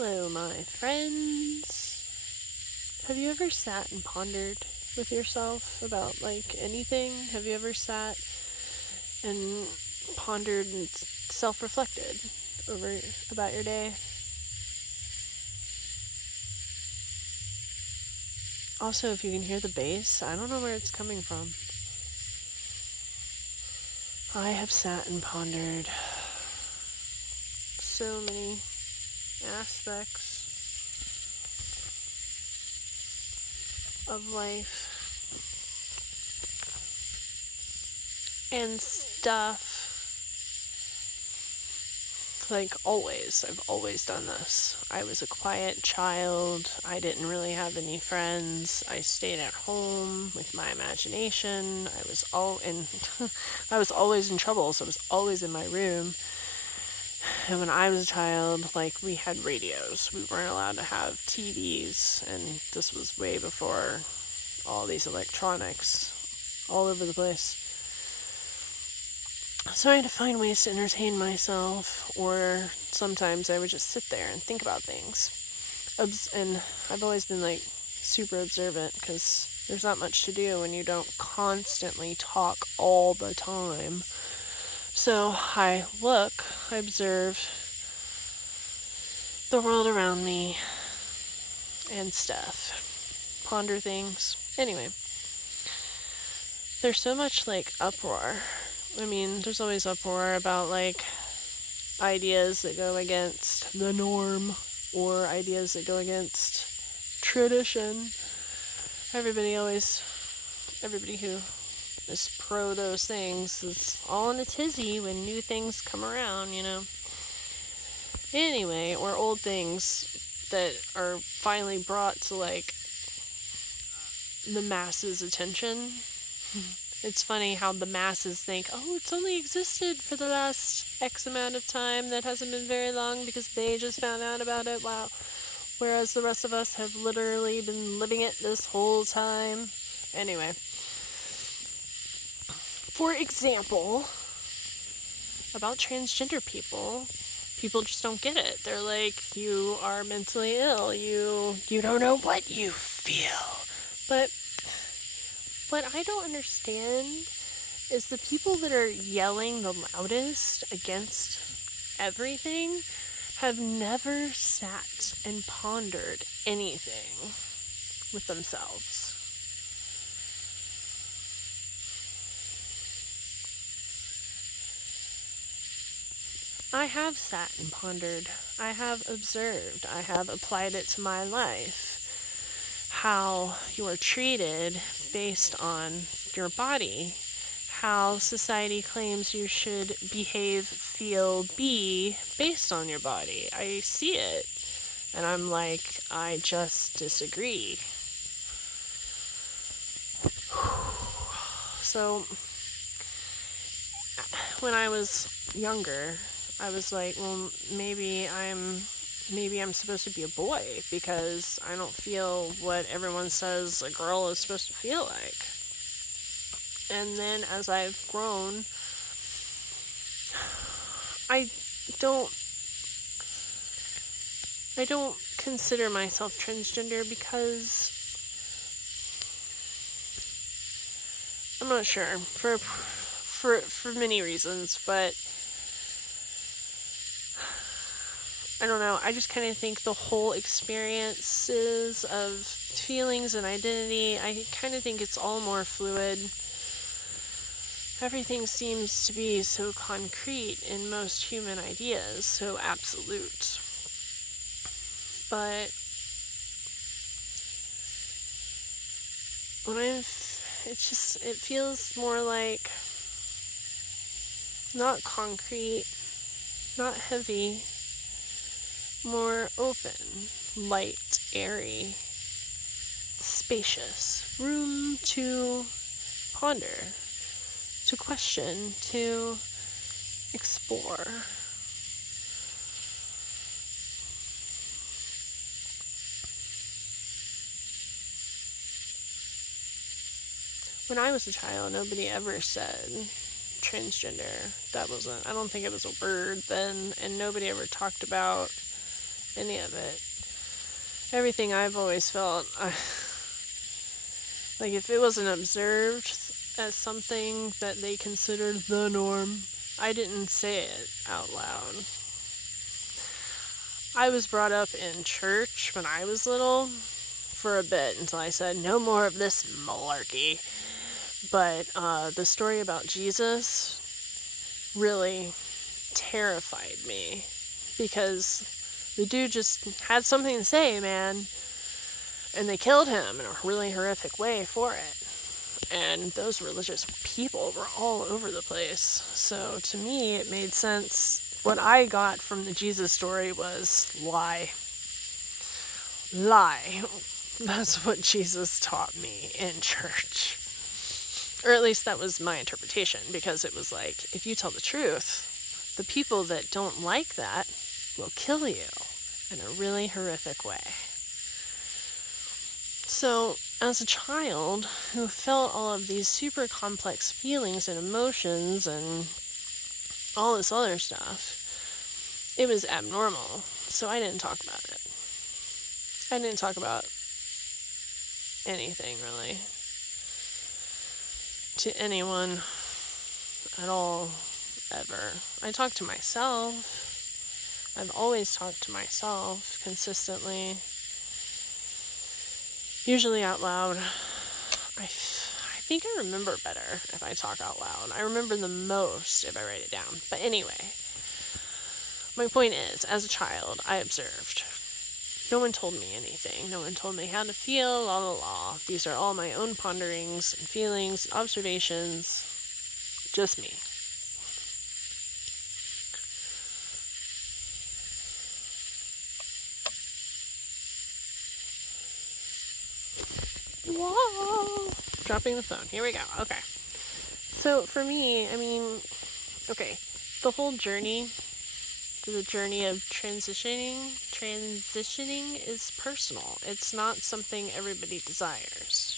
Hello, my friends. Have you ever sat and pondered with yourself about, anything? Have you ever sat and pondered and self reflected over about your day? Also, if you can hear the bass, I don't know where it's coming from. I have sat and pondered so many aspects of life and stuff. Like always, I've always done this. I was a quiet child. I didn't really have any friends. I stayed at home with my imagination. I was I was always in trouble, so I was always in my room. And when I was a child, we had radios. We weren't allowed to have TVs, and this was way before all these electronics all over the place. So I had to find ways to entertain myself, or sometimes I would just sit there and think about things. And I've always been super observant because there's not much to do when you don't constantly talk all the time. So I observe the world around me and stuff, ponder things. Anyway, there's so much uproar. I mean, there's always uproar about ideas that go against the norm or ideas that go against tradition. Everybody who is pro those things is all in a tizzy when new things come around, Anyway, or old things that are finally brought to the masses' attention. It's funny how the masses think, oh, it's only existed for the last X amount of time. That hasn't been very long because they just found out about it. Wow. Whereas the rest of us have literally been living it this whole time. Anyway. For example, about transgender people just don't get it. They're like, you are mentally ill. You don't know what you feel. But what I don't understand is the people that are yelling the loudest against everything have never sat and pondered anything with themselves. I have sat and pondered. I have observed. I have applied it to my life. How you are treated based on your body, how society claims you should behave, feel, be based on your body. I see it, and I'm like, I just disagree. So, when I was younger, I was like, well, maybe I'm supposed to be a boy because I don't feel what everyone says a girl is supposed to feel like. And then as I've grown, I don't consider myself transgender because I'm not sure for many reasons, but I don't know, I just kind of think the whole experiences of feelings and identity, I kind of think it's all more fluid. Everything seems to be so concrete in most human ideas, so absolute. But it feels more like not concrete, not heavy, more open, light, airy, spacious, room to ponder, to question, to explore. When I was a child, nobody ever said transgender. I don't think it was a word then, and nobody ever talked about any of it. Everything I've always felt, like if it wasn't observed as something that they considered the norm, I didn't say it out loud. I was brought up in church when I was little for a bit until I said, no more of this malarkey. But the story about Jesus really terrified me because the dude just had something to say, man, and they killed him in a really horrific way for it. And those religious people were all over the place. So to me, it made sense. What I got from the Jesus story was lie. Lie. That's what Jesus taught me in church. Or at least that was my interpretation, because it was like, if you tell the truth, the people that don't like that will kill you in a really horrific way. So, as a child who felt all of these super complex feelings and emotions and all this other stuff, it was abnormal. So I didn't talk about it. I didn't talk about anything, really, to anyone at all, ever. I talked to myself. I've always talked to myself consistently, usually out loud. I think I remember better if I talk out loud. I remember the most if I write it down. But anyway, my point is, as a child, I observed. No one told me anything. No one told me how to feel, la la la. These are all my own ponderings and feelings, observations. Just me. Whoa! Dropping the phone. Here we go. Okay. So for me, I mean, okay, the whole journey, the journey of transitioning is personal. It's not something everybody desires.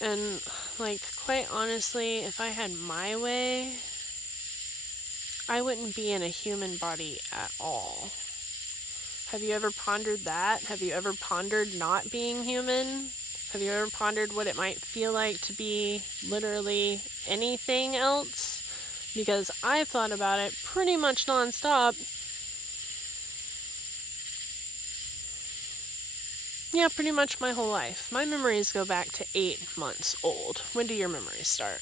And, like, quite honestly, if I had my way, I wouldn't be in a human body at all. Have you ever pondered that? Have you ever pondered not being human? Have you ever pondered what it might feel like to be literally anything else? Because I've thought about it pretty much nonstop. Yeah, pretty much my whole life. My memories go back to 8 months old. When do your memories start?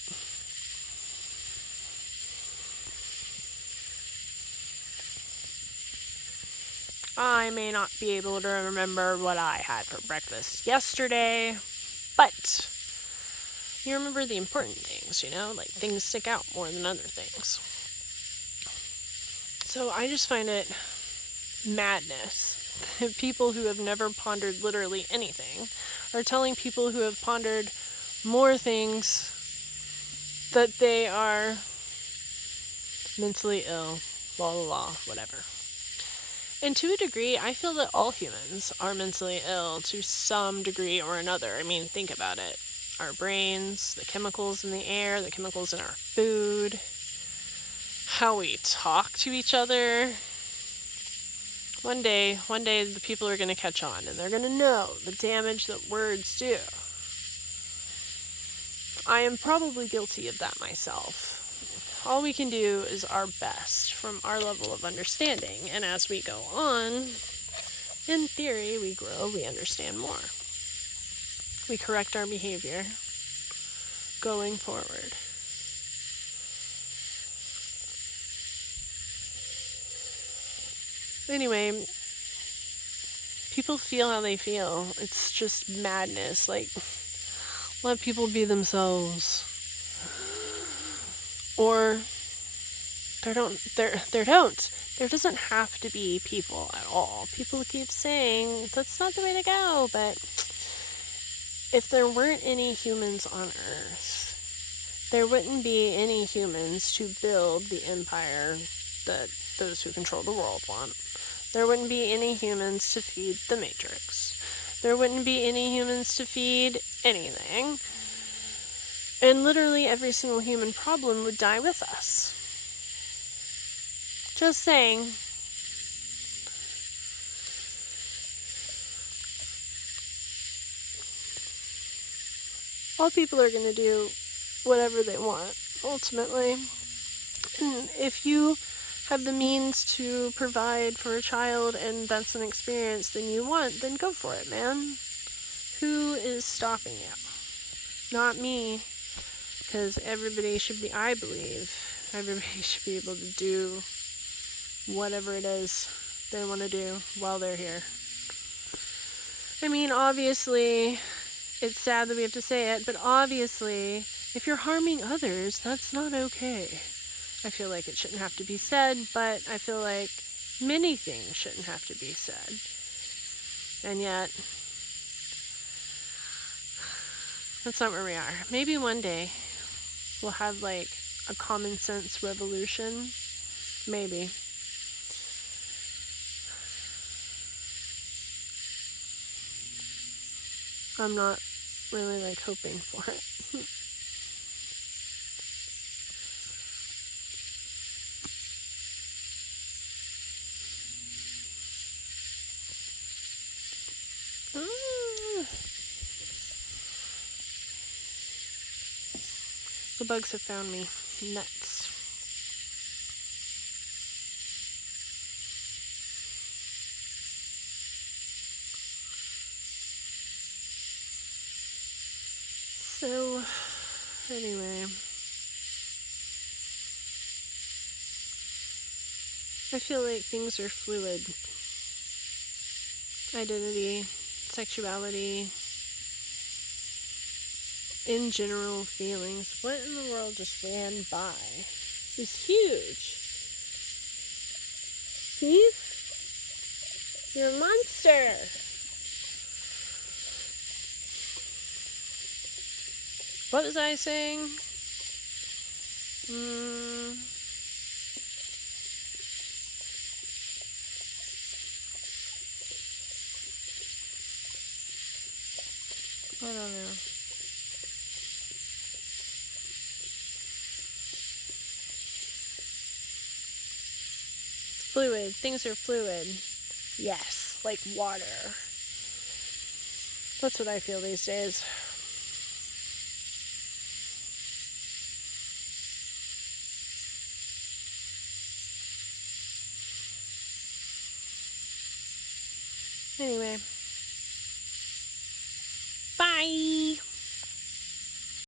I may not be able to remember what I had for breakfast yesterday, but you remember the important things, like things stick out more than other things. So I just find it madness that people who have never pondered literally anything are telling people who have pondered more things that they are mentally ill, la la la, whatever. And to a degree, I feel that all humans are mentally ill to some degree or another. I mean, think about it. Our brains, the chemicals in the air, the chemicals in our food, how we talk to each other. One day, the people are going to catch on, and they're going to know the damage that words do. I am probably guilty of that myself. All we can do is our best from our level of understanding, and as we go on, in theory, we grow, we understand more. We correct our behavior going forward. Anyway, people feel how they feel. It's just madness. Like, let people be themselves. Or there doesn't have to be people at all. People keep saying that's not the way to go, but if there weren't any humans on Earth, there wouldn't be any humans to build the empire that those who control the world want. There wouldn't be any humans to feed the Matrix. There wouldn't be any humans to feed anything. And literally every single human problem would die with us. Just saying. All people are going to do whatever they want, ultimately. And if you have the means to provide for a child and that's an experience that you want, then go for it, man. Who is stopping you? Not me. Because everybody should be, I believe, everybody should be able to do whatever it is they want to do while they're here. I mean, obviously, it's sad that we have to say it, but obviously, if you're harming others, that's not okay. I feel like it shouldn't have to be said, but I feel like many things shouldn't have to be said. And yet, that's not where we are. Maybe one day we'll have like a common sense revolution. Maybe. I'm not really like hoping for it. The bugs have found me. Nuts. So, anyway, I feel like things are fluid. Identity, sexuality, in general feelings. What in the world just ran by? It's huge. Thief? You're a monster. What was I saying? I don't know. Fluid. Things are fluid. Yes, like water. That's what I feel these days. Anyway.